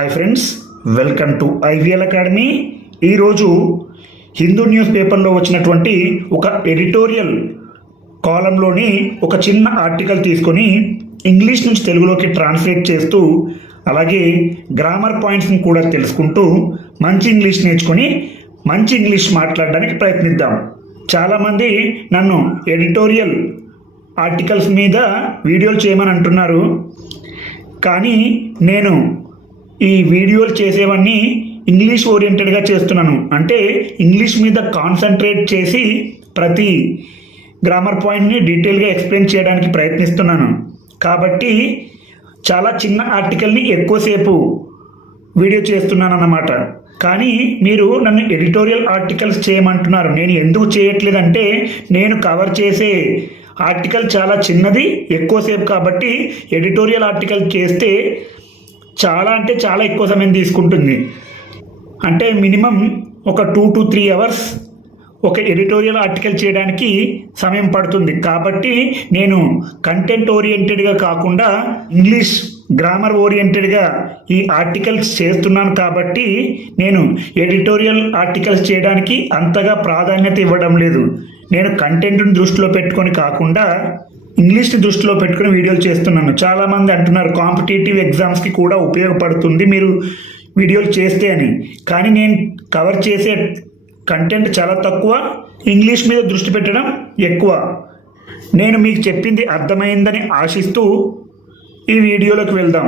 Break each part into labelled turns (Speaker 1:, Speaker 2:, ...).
Speaker 1: Hi friends welcome to IVL academy ఈరోజు Hindu news పేపర్లో వచ్చినటువంటి ఒక ఎడిటోరియల్ కాలంలోని ఒక చిన్న ఆర్టికల్ తీసుకొని ఇంగ్లీష్ నుంచి తెలుగులోకి ట్రాన్స్లేట్ చేస్తూ అలాగే గ్రామర్ పాయింట్స్ని కూడా తెలుసుకుంటూ మంచి ఇంగ్లీష్ నేర్చుకొని మంచి ఇంగ్లీష్ మాట్లాడడానికి ప్రయత్నిద్దాం. చాలామంది నన్ను ఎడిటోరియల్ ఆర్టికల్స్ మీద వీడియోలు చేయమని అంటున్నారు. కానీ నేను ఈ వీడియోలు చేసేవన్నీ ఇంగ్లీష్ ఓరియంటెడ్గా చేస్తున్నాను. అంటే ఇంగ్లీష్ మీద కాన్సన్ట్రేట్ చేసి ప్రతి గ్రామర్ పాయింట్ని డీటెయిల్గా ఎక్స్ప్లెయిన్ చేయడానికి ప్రయత్నిస్తున్నాను. కాబట్టి చాలా చిన్న ఆర్టికల్ని ఎక్కువసేపు వీడియో చేస్తున్నాను అన్నమాట కానీ మీరు నన్ను ఎడిటోరియల్ ఆర్టికల్స్ చేయమంటున్నారు. నేను ఎందుకు చేయట్లేదంటే నేను కవర్ చేసే ఆర్టికల్ చాలా చిన్నది ఎక్కువసేపు కాబట్టి ఎడిటోరియల్ ఆర్టికల్ చేస్తే చాలా అంటే చాలా ఎక్కువ సమయం తీసుకుంటుంది. అంటే మినిమం ఒక టూ టు త్రీ అవర్స్ ఒక ఎడిటోరియల్ ఆర్టికల్ చేయడానికి సమయం పడుతుంది. కాబట్టి నేను కంటెంట్ ఓరియంటెడ్గా కాకుండా ఇంగ్లీష్ గ్రామర్ ఓరియంటెడ్గా ఈ ఆర్టికల్స్ చేస్తున్నాను కాబట్టి నేను ఎడిటోరియల్ ఆర్టికల్స్ చేయడానికి అంతగా ప్రాధాన్యత ఇవ్వడం లేదు. నేను కంటెంట్ని దృష్టిలో పెట్టుకొని కాకుండా ఇంగ్లీష్ని దృష్టిలో పెట్టుకుని వీడియోలు చేస్తున్నాను. చాలామంది అంటున్నారు కాంపిటేటివ్ ఎగ్జామ్స్కి కూడా ఉపయోగపడుతుంది మీరు వీడియోలు చేస్తే అని. కానీ నేను కవర్ చేసే కంటెంట్ చాలా తక్కువ ఇంగ్లీష్ మీద దృష్టి పెట్టడం ఎక్కువ. నేను మీకు చెప్పింది అర్థమైందని ఆశిస్తూ ఈ వీడియోలోకి వెళ్దాం.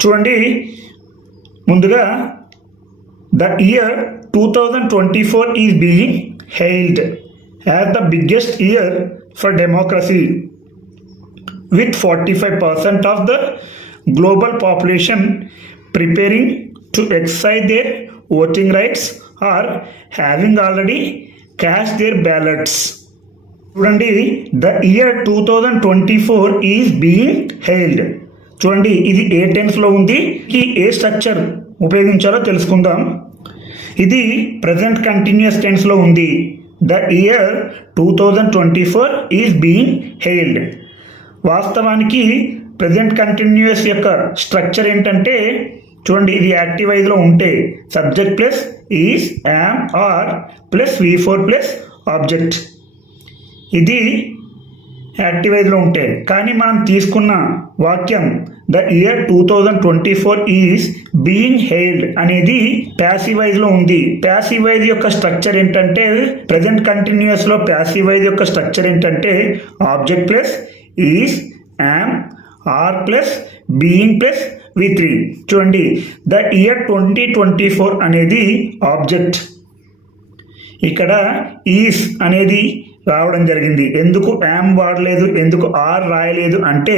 Speaker 1: చూడండి ముందుగా the year two thousand twenty four is being hailed as the biggest year for democracy. With 45% of the global population preparing to exercise their voting rights or having already cast their ballots. చూడండి the year two thousand twenty four is being hailed చూడండి ఇది ఏ టెన్స్లో ఉంది? ఈ ఏ structure ఉపయోగించాలో తెలుసుకుందాం. ఇది present continuous టెన్స్లో ఉంది. The year two thousand twenty four is being hailed వాస్తవానికి ప్రజెంట్ కంటిన్యూస్ యొక్క స్ట్రక్చర్ ఏంటంటే చూడండి ఇది యాక్టివ్ ఐదులో ఉంటే subject plus is am are plus V four plus object ఇది యాక్టివైజ్లో ఉంటే కానీ మనం తీసుకున్న వాక్యం the year two thousand twenty four is being hailed అనేది ప్యాసివైజ్లో ఉంది. ప్యాసివైజ్ యొక్క స్ట్రక్చర్ ఏంటంటే ప్రజెంట్ కంటిన్యూస్లో ప్యాసివైజ్ యొక్క స్ట్రక్చర్ ఏంటంటే object plus is am are plus being plus V three చూడండి the year twenty twenty four అనేది ఆబ్జెక్ట్ ఇక్కడ ఈస్ అనేది రావడం జరిగింది. ఎందుకు యామ్ వాడలేదు ఎందుకు ఆర్ రాయలేదు అంటే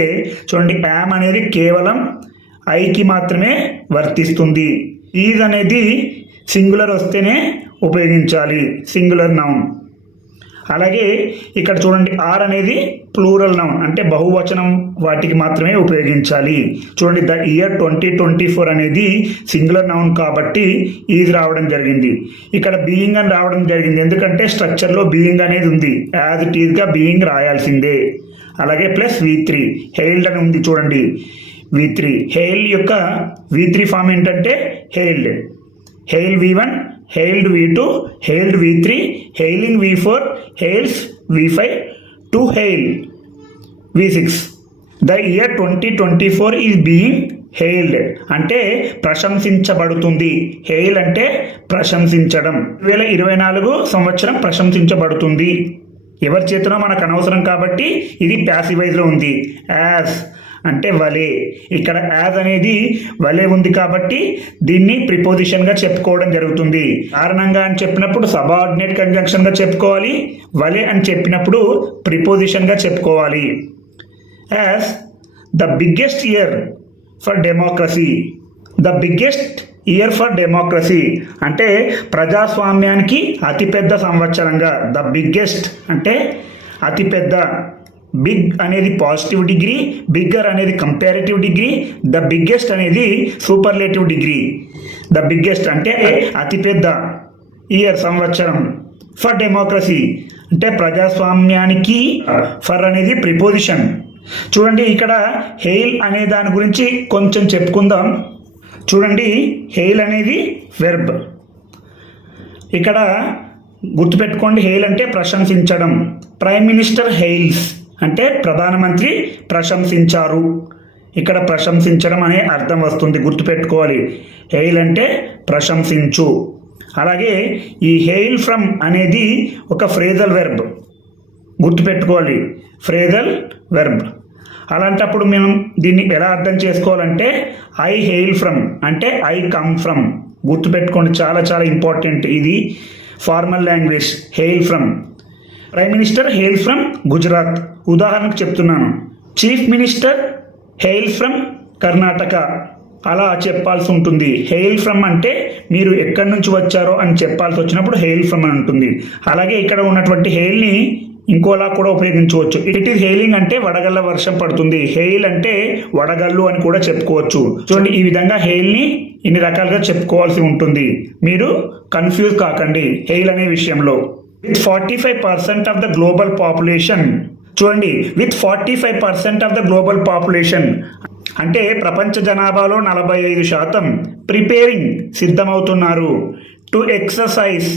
Speaker 1: చూడండి యామ్ అనేది కేవలం ఐకి మాత్రమే వర్తిస్తుంది. ఈజ్ అనేది సింగులర్ వస్తేనే ఉపయోగించాలి. సింగులర్ నౌన్ అలాగే ఇక్కడ చూడండి ఆర్ అనేది ప్లూరల్ నౌన్ అంటే బహువచనం వాటికి మాత్రమే ఉపయోగించాలి. చూడండి the year twenty twenty four అనేది సింగులర్ నౌన్ కాబట్టి ఈజ్ రావడం జరిగింది. ఇక్కడ బీయింగ్ అని రావడం జరిగింది. ఎందుకంటే స్ట్రక్చర్లో బీయింగ్ అనేది ఉంది. యాజ్ ఇట్ ఈజ్గా బీయింగ్ రాయాల్సిందే. అలాగే ప్లస్ వి త్రీ హెయిల్డ్ అని ఉంది చూడండి. వి త్రీ హెయిల్ యొక్క వి త్రీ ఫామ్ ఏంటంటే hailed hail V one hailed V two hailed V three hailing V four hails V five to hail V six. The year twenty twenty four is being hailed. అంటే ప్రశంసించబడుతుంది. Hail అంటే ప్రశంసించడం. వేల ఇరవై నాలుగు సంవత్సరం ప్రశంసించబడుతుంది. ఎవరి చేతిలో మనకు అనవసరం కాబట్టి ఇది ప్యాసివైజ్లో ఉంది. యాజ్ అంటే వలే. ఇక్కడ యాజ్ అనేది వలే ఉంది కాబట్టి దీన్ని ప్రిపోజిషన్గా చెప్పుకోవడం జరుగుతుంది. కారణంగా అని చెప్పినప్పుడు సబార్డినేట్ కంజంక్షన్గా చెప్పుకోవాలి వలే అని చెప్పినప్పుడు ప్రిపోజిషన్గా చెప్పుకోవాలి. As the biggest year for democracy the biggest year for democracy అంటే ప్రజాస్వామ్యానికి అతిపెద్ద సంవత్సరంగా. ద బిగ్గెస్ట్ అంటే అతిపెద్ద. బిగ్ అనేది పాజిటివ్ డిగ్రీ బిగ్గర్ అనేది కంపారిటివ్ డిగ్రీ ద బిగ్గెస్ట్ అనేది సూపర్లేటివ్ డిగ్రీ ద బిగ్గెస్ట్ అంటే అతిపెద్ద ఇయర్ సంవత్సరం. ఫర్ డెమోక్రసీ అంటే ప్రజాస్వామ్యానికి ఫర్ అనేది ప్రిపోజిషన్ చూడండి ఇక్కడ హెయిల్ అనే దాని గురించి కొంచెం చెప్పుకుందాం. చూడండి హెయిల్ అనేది వెర్బ్ ఇక్కడ గుర్తుపెట్టుకోండి హెయిల్ అంటే ప్రశంసించడం. ప్రైమ్ మినిస్టర్ హెయిల్స్ అంటే ప్రధానమంత్రి ప్రశంసించారు. ఇక్కడ ప్రశంసించడం అనే అర్థం వస్తుంది. గుర్తుపెట్టుకోవాలి. హెయిల్ అంటే ప్రశంసించు. అలాగే ఈ హెయిల్ ఫ్రమ్ అనేది ఒక ఫ్రేజల్ వెర్బ్. గుర్తుపెట్టుకోవాలి. Phrasal verb. అలాంటప్పుడు మేము దీన్ని ఎలా అర్థం చేసుకోవాలంటే ఐ హెయిల్ ఫ్రమ్ అంటే ఐ కమ్ ఫ్రమ్. గుర్తుపెట్టుకోండి. చాలా చాలా ఇంపార్టెంట్. ఇది formal language. Hail from. Prime minister hail from Gujarat ఉదాహరణకు చెప్తున్నాను. Chief minister hail from Karnataka అలా చెప్పాల్సి ఉంటుంది. హెయిల్ ఫ్రమ్ అంటే మీరు ఎక్కడి నుంచి వచ్చారో అని చెప్పాల్సి వచ్చినప్పుడు హెయిల్ ఫ్రమ్ అని ఉంటుంది. అలాగే ఇక్కడ ఉన్నటువంటి హెయిల్ని ఇంకోలా కూడా ఉపయోగించవచ్చు. ఇట్ ఈస్ హెయిలింగ్ అంటే వడగళ్ళ వర్షం పడుతుంది. హెయిల్ అంటే వడగళ్ళు అని కూడా చెప్పుకోవచ్చు. చూడండి ఈ విధంగా హెయిల్ని ఇన్ని రకాలుగా చెప్పుకోవాల్సి ఉంటుంది. మీరు కన్ఫ్యూజ్ కాకండి. హెయిల్ అనే విషయంలో. With forty five percent of the global population చూడండి with forty five percent of the global population అంటే ప్రపంచ జనాభాలో నలభై ఐదు శాతం ప్రిపేరింగ్ సిద్ధమవుతున్నారు. టు ఎక్సర్సైజ్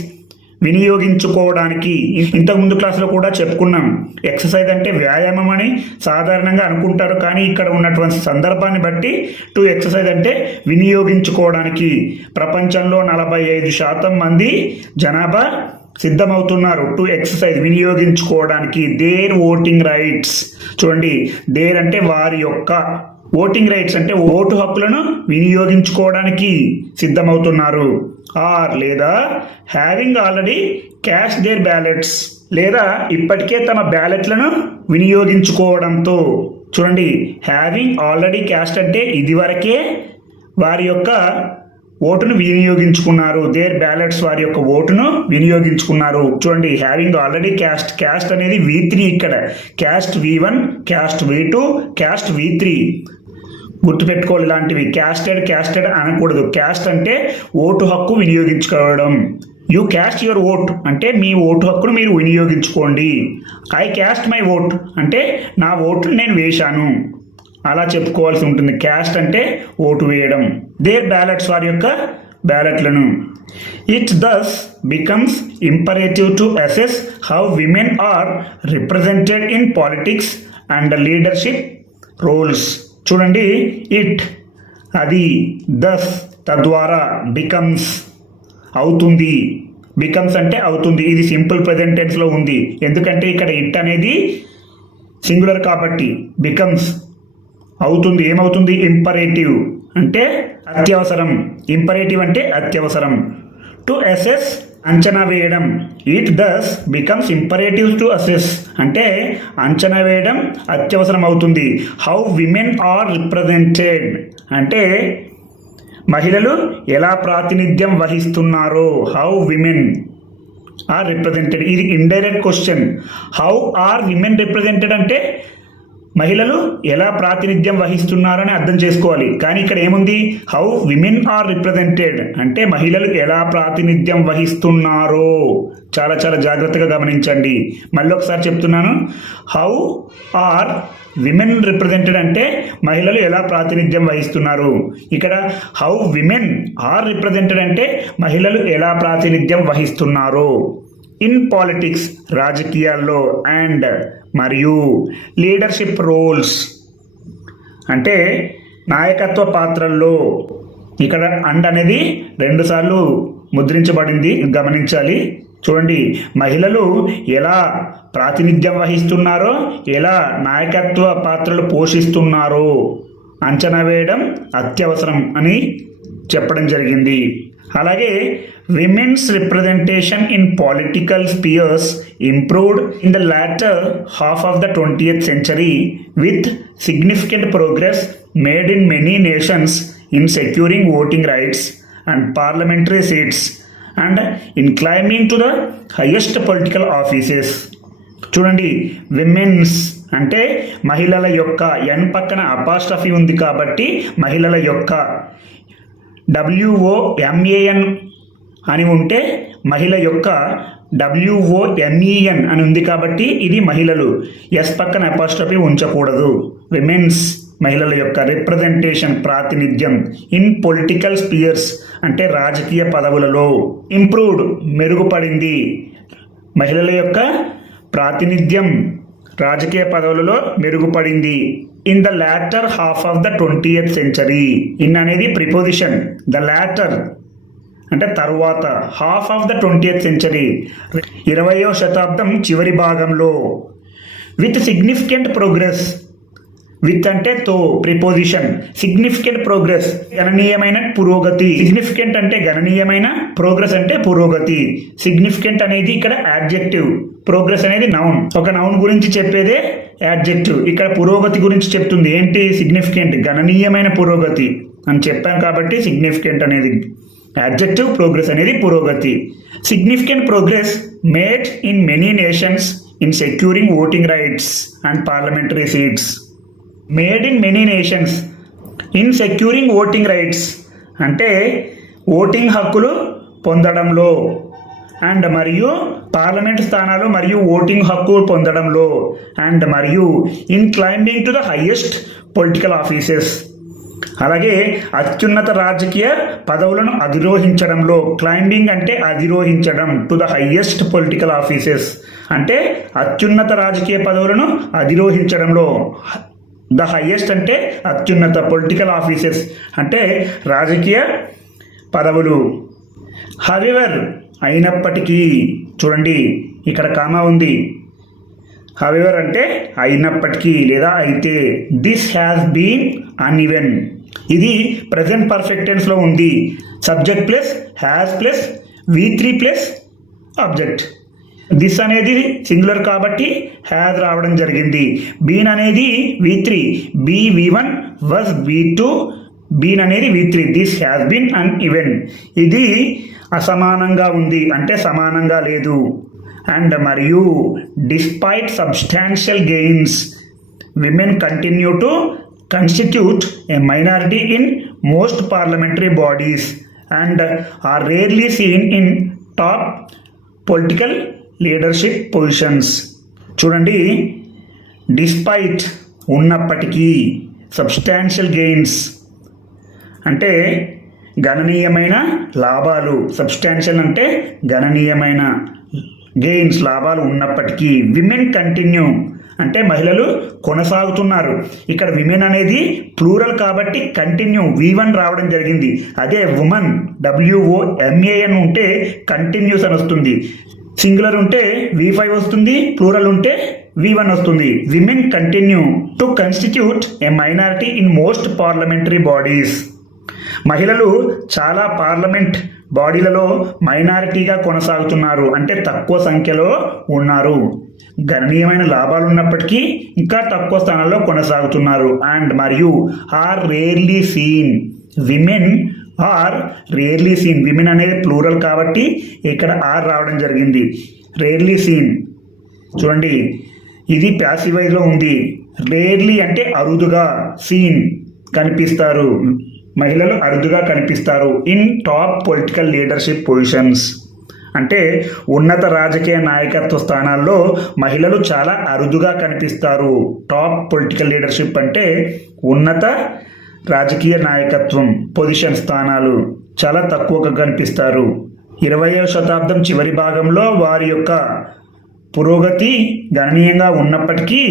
Speaker 1: వినియోగించుకోవడానికి ఇంతకుముందు క్లాసులో కూడా చెప్పుకున్నాం ఎక్సర్సైజ్ అంటే వ్యాయామం అని సాధారణంగా అనుకుంటారు కానీ ఇక్కడ ఉన్నటువంటి సందర్భాన్ని బట్టి టు ఎక్సర్సైజ్ అంటే వినియోగించుకోవడానికి. ప్రపంచంలో నలభై ఐదు శాతం మంది జనాభా సిద్ధమవుతున్నారు టు ఎక్సర్సైజ్ వినియోగించుకోవడానికి. దేర్ ఓటింగ్ రైట్స్ చూడండి దేర్ అంటే వారి యొక్క ఓటింగ్ రైట్స్ అంటే ఓటు హక్కులను వినియోగించుకోవడానికి సిద్ధమవుతున్నారు. ఆర్ లేదా having already cast their ballots లేదా ఇప్పటికే తమ బ్యాలెట్లను వినియోగించుకోవడంతో. చూడండి హ్యావింగ్ ఆల్రెడీ క్యాస్ట్ అంటే ఇదివరకే వారి యొక్క ఓటును వినియోగించుకున్నారు. దేర్ బ్యాలెట్స్ వారి యొక్క ఓటును వినియోగించుకున్నారు. చూడండి హ్యావింగ్ ఆల్రెడీ క్యాస్ట్ క్యాస్ట్ అనేది వి త్రీ ఇక్కడ. Cast v one cast v two cast v three గుర్తుపెట్టుకోవాలి ఇలాంటివి. క్యాస్టెడ్ క్యాస్టెడ్ అనకూడదు. క్యాస్ట్ అంటే ఓటు హక్కు వినియోగించుకోవడం. యూ క్యాస్ట్ యువర్ ఓట్ అంటే మీ ఓటు హక్కును మీరు వినియోగించుకోండి. ఐ క్యాస్ట్ మై ఓట్ అంటే నా ఓటును నేను వేశాను. అలా చెప్పుకోవాల్సి ఉంటుంది. క్యాస్ట్ అంటే ఓటు వేయడం. దేర్ బ్యాలెట్స్ వారి యొక్క బ్యాలెట్లను. It thus becomes imperative to assess how women are represented in politics and leadership roles చూడండి ఇట్ అది దస్ తద్వారా బికమ్స్ అవుతుంది. బికమ్స్ అంటే అవుతుంది. ఇది సింపుల్ ప్రజెంట్ టెన్స్లో ఉంది. ఎందుకంటే ఇక్కడ ఇట్ అనేది సింగులర్ కాబట్టి బికమ్స్ అవుతుంది ఏమవుతుంది? ఇంపరేటివ్ అంటే అత్యవసరం. ఇంపరేటివ్ అంటే అత్యవసరం. టు అసెస్ అంచనా వేయడం. It thus becomes imperative to assess అంటే అంచనా వేయడం అత్యవసరం అవుతుంది. హౌ విమెన్ ఆర్ రిప్రజెంటెడ్ అంటే మహిళలు ఎలా ప్రాతినిధ్యం వహిస్తున్నారో. హౌ విమెన్ ఆర్ రిప్రజెంటెడ్ ఇది indirect question how are women represented అంటే మహిళలు ఎలా ప్రాతినిధ్యం వహిస్తున్నారని అర్థం చేసుకోవాలి. కానీ ఇక్కడ ఏముంది? హౌ విమెన్ ఆర్ రిప్రజెంటెడ్ అంటే మహిళలు ఎలా ప్రాతినిధ్యం వహిస్తున్నారో. చాలా చాలా జాగ్రత్తగా గమనించండి. మళ్ళీ ఒకసారి చెప్తున్నాను. హౌ ఆర్ విమెన్ రిప్రజెంటెడ్ అంటే మహిళలు ఎలా ప్రాతినిధ్యం వహిస్తున్నారు? ఇక్కడ హౌ విమెన్ ఆర్ రిప్రజెంటెడ్ అంటే మహిళలు ఎలా ప్రాతినిధ్యం వహిస్తున్నారో. ఇన్ పాలిటిక్స్ రాజకీయాల్లో అండ్ మరియు లీడర్షిప్ రోల్స్ అంటే నాయకత్వ పాత్రల్లో ఇక్కడ అండ్ అనేది రెండుసార్లు ముద్రించబడింది గమనించాలి. చూడండి మహిళలు ఎలా ప్రాతినిధ్యం వహిస్తున్నారో ఎలా నాయకత్వ పాత్రలు పోషిస్తున్నారో అంచనా వేయడం అత్యవసరం అని చెప్పడం జరిగింది. అలాగే women's representation in political spheres improved in the latter half of the twentieth century with significant progress made in many nations in securing voting rights and parliamentary seats and in climbing to the highest political offices చూడండి women's అంటే మహిళల యొక్క ఎన్ పక్కన apostrophe ఉంది కాబట్టి మహిళల యొక్క WOMAN అని ఉంటే మహిళ యొక్క డబ్ల్యూఓఎంఈఎన్ అని ఉంది కాబట్టి ఇది మహిళలు. ఎస్ పక్కన అపాస్ట్రఫీ ఉంచకూడదు. విమెన్స్ మహిళల యొక్క రిప్రజెంటేషన్ ప్రాతినిధ్యం ఇన్ పొలిటికల్ స్పియర్స్ అంటే రాజకీయ పదవులలో ఇంప్రూవ్డ్ మెరుగుపడింది. మహిళల యొక్క ప్రాతినిధ్యం రాజకీయ పదవులలో మెరుగుపడింది. In the latter half of the twenty century in అనేది ప్రిపోజిషన్ ద లాటర్ అంటే తరువాత half of the twenty century ఇరవయో శతాబ్దం చివరి భాగంలో. విత్ సిగ్నిఫికెంట్ ప్రోగ్రెస్ విత్ అంటే తో ప్రిపోజిషన్ సిగ్నిఫికెంట్ ప్రోగ్రెస్ గణనీయమైన పురోగతి. సిగ్నిఫికెంట్ అంటే గణనీయమైన ప్రోగ్రెస్ అంటే పురోగతి. సిగ్నిఫికెంట్ అనేది ఇక్కడ యాడ్జెక్టివ్ ప్రోగ్రెస్ అనేది నౌన్. ఒక నౌన్ గురించి చెప్పేదే యాడ్జెక్టివ్ ఇక్కడ పురోగతి గురించి చెప్తుంది. ఏంటి సిగ్నిఫికెంట్? గణనీయమైన పురోగతి అని చెప్పాం కాబట్టి సిగ్నిఫికెంట్ అనేది యాడ్జెక్టివ్ ప్రోగ్రెస్ అనేది పురోగతి. Significant progress made in many nations in securing voting rights and parliamentary seats. Made in many nations in securing voting rights అంటే ఓటింగ్ హక్కులు పొందడంలో. అండ్ మరియు పార్లమెంట్ స్థానాలు మరియు ఓటింగ్ హక్కు పొందడంలో. అండ్ మరియు in climbing to the highest political offices. అలాగే అత్యున్నత రాజకీయ పదవులను అధిరోహించడంలో. క్లైంబింగ్ అంటే అధిరోహించడం to the highest political offices. అంటే అత్యున్నత రాజకీయ పదవులను అధిరోహించడంలో. ద హైయెస్ట్ అంటే అత్యున్నత పొలిటికల్ ఆఫీసెస్. అంటే రాజకీయ పదవులు. హవెవర్ అయినప్పటికీ చూడండి ఇక్కడ కామా ఉంది. హవెవర్ అంటే అయినప్పటికీ లేదా అయితే దిస్ హ్యాస్ బీన్ అన్ఈవెన్ ఇది ప్రజెంట్ పర్ఫెక్ట్ టెన్స్లో ఉంది. Subject plus has plus V three plus object this అనేది సింగులర్ కాబట్టి హ్యాజ్ రావడం జరిగింది. బీన్ అనేది వి three be V one was be two been అనేది వి three this has been uneven ఇది అసమానంగా ఉంది అంటే సమానంగా లేదు. అండ్ మరియు despite substantial gains women continue to constitute a minority in most parliamentary bodies and are rarely seen in top political leadership positions చూడండి despite ఉన్నప్పటికీ సబ్స్టాన్షియల్ గెయిన్స్ అంటే గణనీయమైన లాభాలు. సబ్స్టాన్షియల్ అంటే గణనీయమైన గెయిన్స్ లాభాలు ఉన్నప్పటికీ విమెన్ కంటిన్యూ అంటే మహిళలు కొనసాగుతున్నారు. ఇక్కడ విమెన్ అనేది ప్లూరల్ కాబట్టి కంటిన్యూ వి వన్ రావడం జరిగింది. అదే woman W O M A N ఉంటే కంటిన్యూస్ అని వస్తుంది. సింగులర్ ఉంటే వి ఫైవ్ వస్తుంది ప్లూరల్ ఉంటే వి వన్ వస్తుంది. Women continue to constitute a minority in most parliamentary bodies మహిళలు చాలా పార్లమెంట్ బాడీలలో మైనారిటీగా కొనసాగుతున్నారు అంటే తక్కువ సంఖ్యలో ఉన్నారు. గణనీయమైన లాభాలు ఉన్నప్పటికీ ఇంకా తక్కువ స్థానాల్లో కొనసాగుతున్నారు. అండ్ మరియు are rarely seen. Women are rarely seen. Women అనేది ప్లూరల్ కాబట్టి ఇక్కడ ఆర్ రావడం జరిగింది. Rarely scene. చూడండి ఇది ప్యాసివైజ్లో ఉంది. రేర్లీ అంటే అరుదుగా సీన్. కనిపిస్తారు. మహిళలు అరుదుగా కనిపిస్తారు in top political leadership positions అంటే ఉన్నత రాజకీయ నాయకత్వ స్థానాల్లో మహిళలు చాలా అరుదుగా కనిపిస్తారు. టాప్ పొలిటికల్ లీడర్షిప్ అంటే ఉన్నత రాజకీయ నాయకత్వం పొజిషన్ స్థానాలు చాలా తక్కువగా కనిపిస్తారు. ఇరవయో శతాబ్దం చివరి భాగంలో వారి యొక్క పురోగతి గణనీయంగా ఉన్నప్పటికీ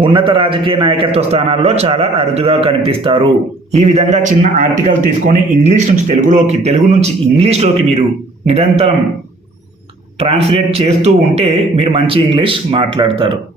Speaker 1: ఉన్నత రాజకీయ నాయకత్వ స్థానాల్లో చాలా అరుదుగా కనిపిస్తారు. ఈ విధంగా చిన్న ఆర్టికల్ తీసుకొని ఇంగ్లీష్ నుంచి తెలుగులోకి తెలుగు నుంచి ఇంగ్లీష్లోకి మీరు నిరంతరం ట్రాన్స్లేట్ చేస్తూ ఉంటే మీరు మంచి ఇంగ్లీష్ మాట్లాడతారు.